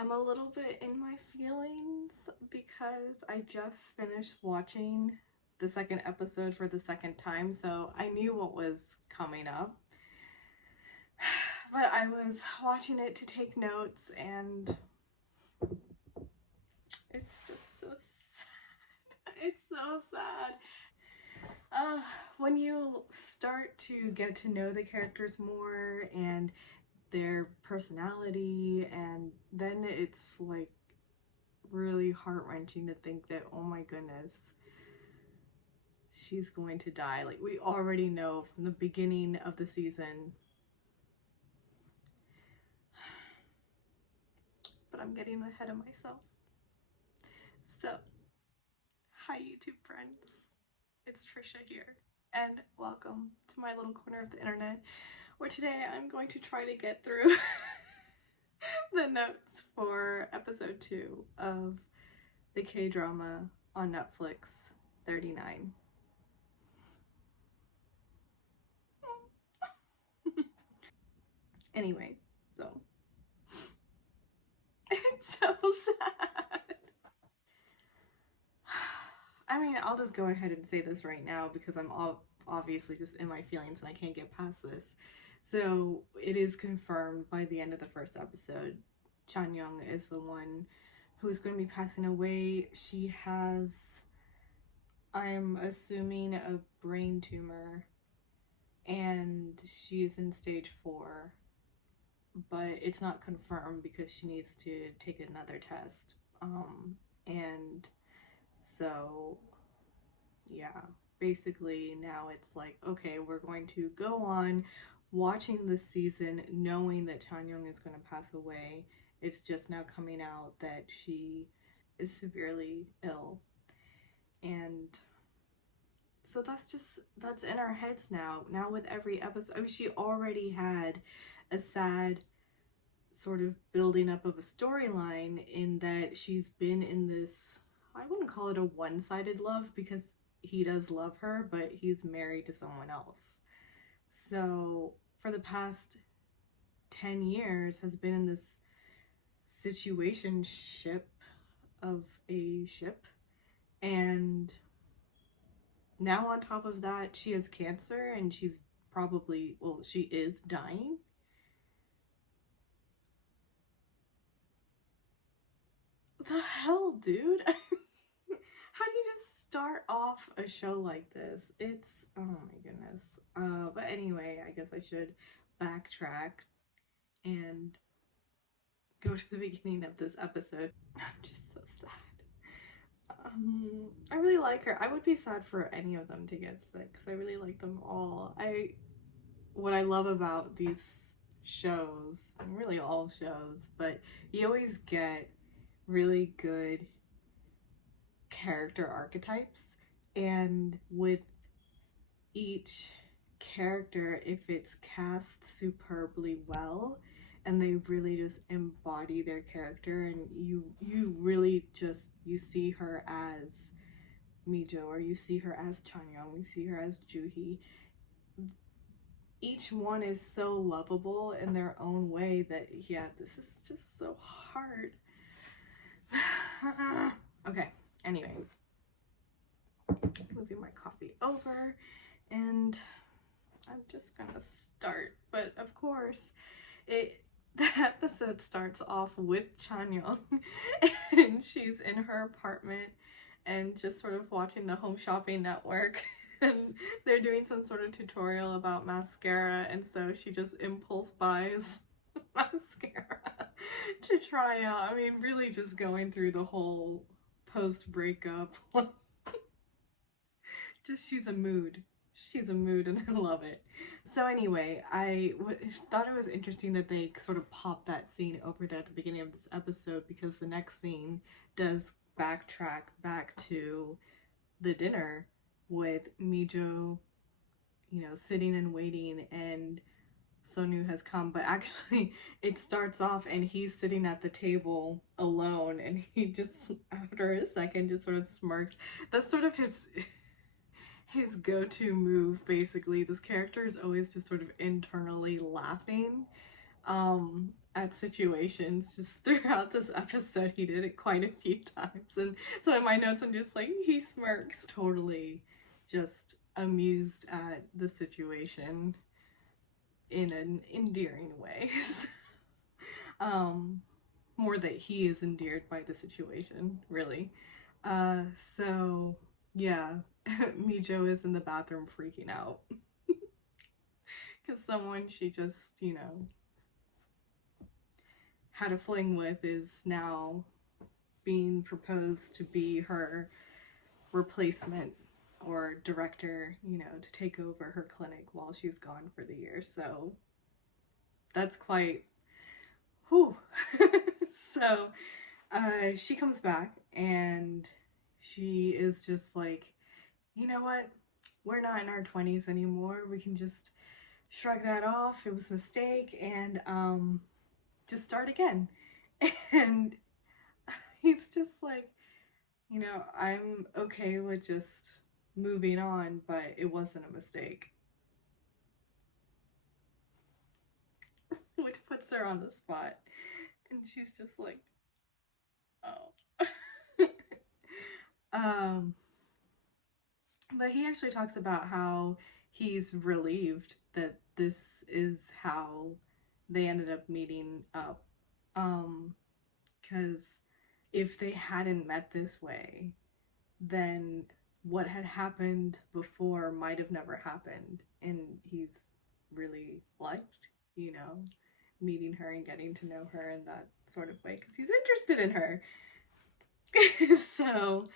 I'm a little bit in my feelings because I just finished watching the second episode for the second time, so I knew what was coming up. But I was watching it to take notes, and it's just so sad. It's so sad. Uh, when you start to get to know the characters more and their personality, and then it's like really heart-wrenching to think that, oh my goodness, she's going to die. Like, we already know from the beginning of the season. But I'm getting ahead of myself. So, hi YouTube friends. It's Trisha here, and welcome to my little corner of the internet, where today I'm going to try to get through the notes for episode 2 of the K-drama on Netflix, 39. Anyway, so it's so sad. I mean, I'll just go ahead and say this right now because I'm obviously just in my feelings and I can't get past this. So it is confirmed by the end of the first episode, Chan-young is the one who's going to be passing away. She has, I'm assuming, a brain tumor, and she is in stage 4, but it's not confirmed because she needs to take another test. And so yeah, basically now it's like, okay, we're going to go on watching this season knowing that Chan-young is going to pass away. It's just now coming out that she is severely ill. And so that's in our heads now. Now with every episode, I mean, she already had a sad sort of building up of a storyline in that she's been in this, I wouldn't call it a one-sided love because he does love her, but he's married to someone else. So for the past 10 years has been in this situationship of a ship, and now on top of that she has cancer and she's probably, well, she is dying. The hell, dude? How do you just start off a show like this? It's, oh my goodness. But anyway, I guess I should backtrack and go to the beginning of this episode. I'm just so sad. I really like her. I would be sad for any of them to get sick because I really like them all. What I love about these shows, really all shows, but you always get really good character archetypes, and with each character, if it's cast superbly well and they really just embody their character, and you really just, you see her as Mijo, or you see her as Chan-young, you see her as Juhi. Each one is so lovable in their own way that, yeah, this is just so hard. Okay, anyway, moving my coffee over, and I'm just gonna start. But of course, the episode starts off with Chan-young and she's in her apartment and just sort of watching the Home Shopping Network, and they're doing some sort of tutorial about mascara, and so she just impulse buys mascara to try out. I mean, really just going through the whole post breakup. Just, she's a mood. She's a mood, and I love it. So anyway, I thought it was interesting that they sort of popped that scene over there at the beginning of this episode, because the next scene does backtrack back to the dinner with Mijo, you know, sitting and waiting, and Sonu has come, but actually it starts off and he's sitting at the table alone, and he just, after a second, just sort of smirks. That's sort of his go-to move, basically. This character is always just sort of internally laughing. at situations just throughout this episode. He did it quite a few times. And so in my notes, I'm just like, he smirks. Totally just amused at the situation in an endearing way. um, More that he is endeared by the situation, really. Uh, so, yeah, Mijo is in the bathroom freaking out. Because someone she just, had a fling with is now being proposed to be her replacement or director, to take over her clinic while she's gone for the year. So that's quite, whew. So she comes back and she is just like, you know what? We're not in our 20s anymore. We can just shrug that off. It was a mistake and just start again. And he's just like, I'm okay with just moving on, but it wasn't a mistake. Which puts her on the spot. And she's just like, oh. um, but he actually talks about how he's relieved that this is how they ended up meeting up. Because if they hadn't met this way, then what had happened before might have never happened. And he's really liked, meeting her and getting to know her in that sort of way because he's interested in her. So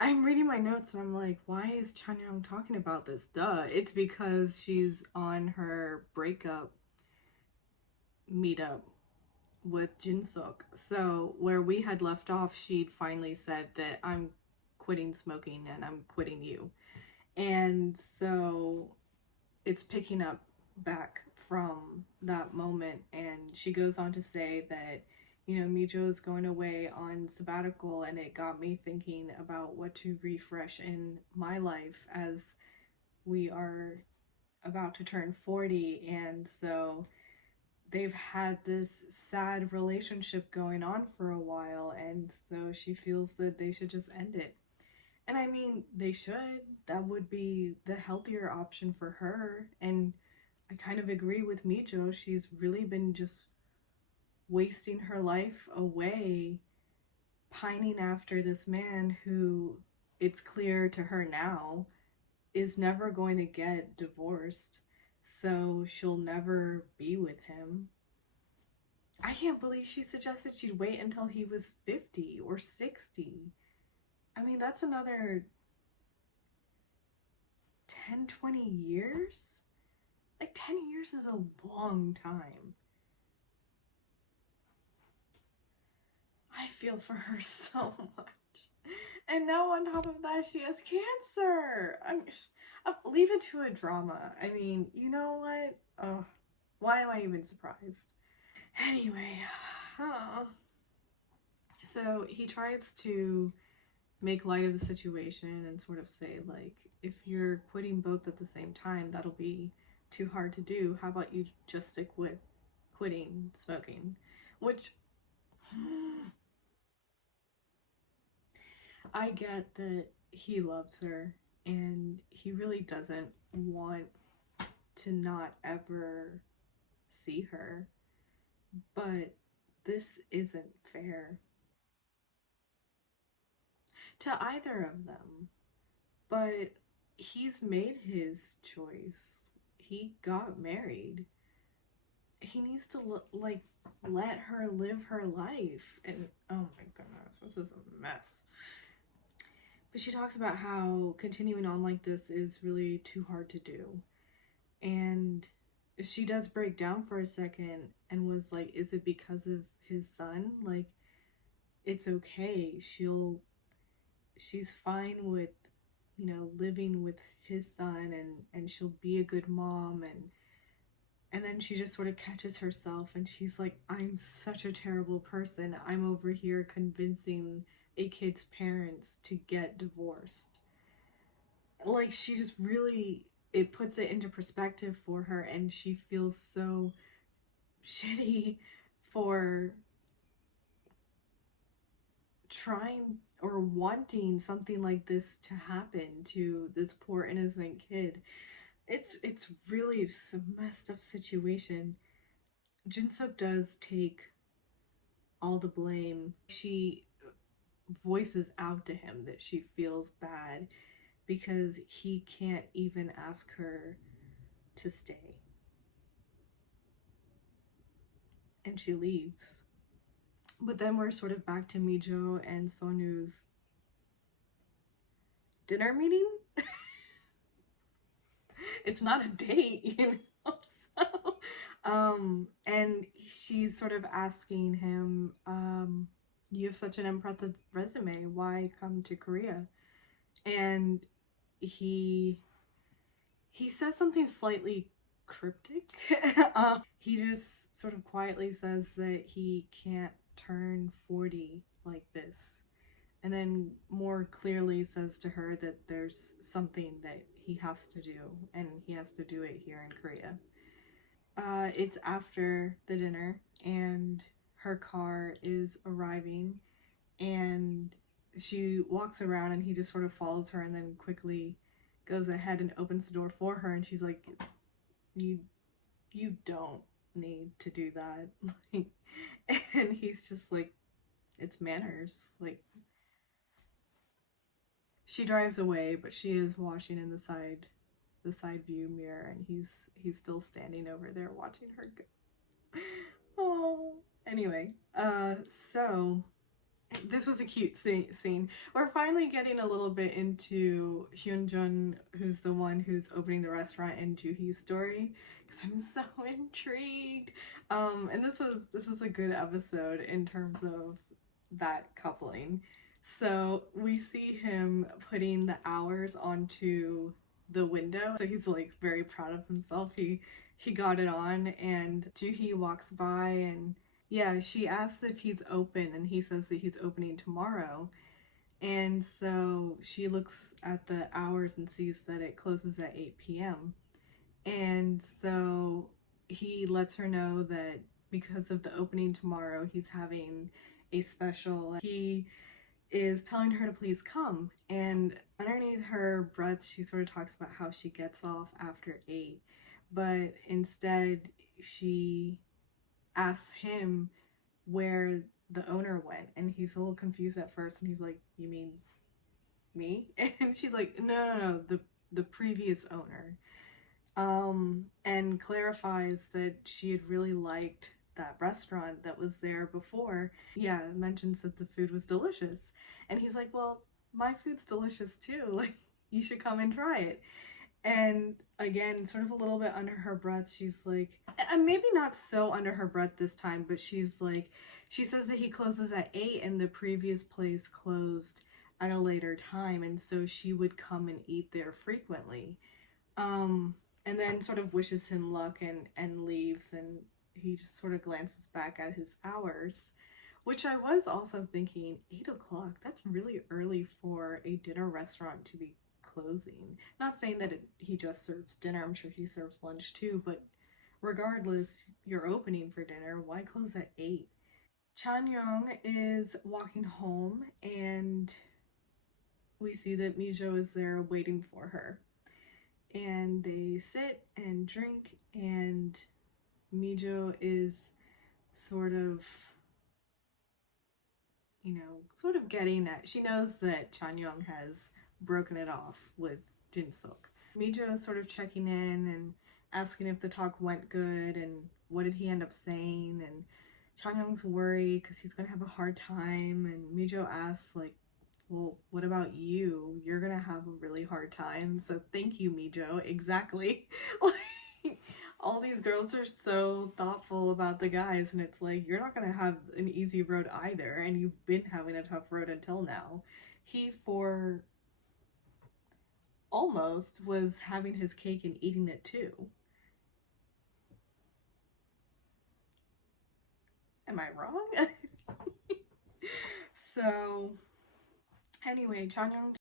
I'm reading my notes and I'm like, why is Chanyeong talking about this? Duh. It's because she's on her breakup meetup with Jinsuk. So where we had left off, she'd finally said that I'm quitting smoking and I'm quitting you. And so it's picking up back from that moment. And she goes on to say that, Mijo is going away on sabbatical, and it got me thinking about what to refresh in my life as we are about to turn 40. And so they've had this sad relationship going on for a while, and so she feels that they should just end it. And I mean, they should. That would be the healthier option for her. And I kind of agree with Mijo. She's really been just wasting her life away pining after this man who, it's clear to her now, is never going to get divorced. So she'll never be with him. I can't believe she suggested she'd wait until he was 50 or 60. I mean, that's another 10, 20 years? Like, 10 years is a long time. I feel for her so much. And now on top of that, she has cancer. Leave it to a drama. I mean, you know what? Oh, why am I even surprised? Anyway, so he tries to make light of the situation and sort of say, like, if you're quitting both at the same time, that'll be too hard to do. How about you just stick with quitting smoking? Which I get that he loves her and he really doesn't want to not ever see her, but this isn't fair to either of them. But he's made his choice. He got married. He needs to let her live her life. And oh my goodness, this is a mess. But she talks about how continuing on like this is really too hard to do. And if she does break down for a second and was like, is it because of his son? Like, it's okay. She's fine with, living with his son, and she'll be a good mom. And then she just sort of catches herself and she's like, I'm such a terrible person. I'm over here convincing a kid's parents to get divorced. Like, she just really, it puts it into perspective for her, and she feels so shitty for trying or wanting something like this to happen to this poor innocent kid. It's really a messed up situation. Jinsuk does take all the blame. She voices out to him that she feels bad because he can't even ask her to stay. And she leaves. But then we're sort of back to Mijo and Sonu's dinner meeting. It's not a date, you know. So, and she's sort of asking him, you have such an impressive resume. Why come to Korea? And he says something slightly cryptic. He just sort of quietly says that he can't turn 40 like this, and then more clearly says to her that there's something that he has to do, and he has to do it here in Korea. It's after the dinner, and her car is arriving, and she walks around, and he just sort of follows her, and then quickly goes ahead and opens the door for her, and she's like, "You, you don't need to do that." Like, and he's just like, "It's manners." Like, she drives away, but she is watching in the side view mirror, and he's still standing over there watching her go. Oh, anyway, so this was a cute scene. We're finally getting a little bit into Hyunjun, who's the one who's opening the restaurant, and Juhi's story, because I'm so intrigued. And this was a good episode in terms of that coupling. So we see him putting the hours onto the window. So he's like very proud of himself. He got it on, and Juhi walks by, and yeah, she asks if he's open, and he says that he's opening tomorrow. And so she looks at the hours and sees that it closes at 8 p.m. And so he lets her know that because of the opening tomorrow, he's having a special. He is telling her to please come. And underneath her breath, she sort of talks about how she gets off after 8. But instead, she asks him where the owner went, and he's a little confused at first, and he's like, "You mean me?" And she's like, "No, the previous owner." And clarifies that she had really liked that restaurant that was there before. Yeah, mentions that the food was delicious, and he's like, "Well, my food's delicious too. Like, you should come and try it." And again, sort of a little bit under her breath, she's like, and maybe not so under her breath this time, but she's like, she says that he closes at 8 and the previous place closed at a later time, and so she would come and eat there frequently. And then sort of wishes him luck and leaves, and he just sort of glances back at his hours, which I was also thinking, 8 o'clock, that's really early for a dinner restaurant to be closing. Not saying that he just serves dinner, I'm sure he serves lunch too, but regardless, you're opening for dinner, why close at 8? Chanyoung is walking home, and we see that Mijo is there waiting for her. And they sit and drink, and Mijo is sort of, sort of getting at, she knows that Chanyoung has broken it off with Jinsuk. Mijo is sort of checking in and asking if the talk went good and what did he end up saying, and Chanyoung's worried because he's gonna have a hard time, and Mijo asks, like, well, what about you? You're gonna have a really hard time, so thank you, Mijo. Exactly. Like, all these girls are so thoughtful about the guys, and it's like, you're not gonna have an easy road either, and you've been having a tough road until now. He, for almost, was having his cake and eating it too. Am I wrong? So, anyway, Chanyeong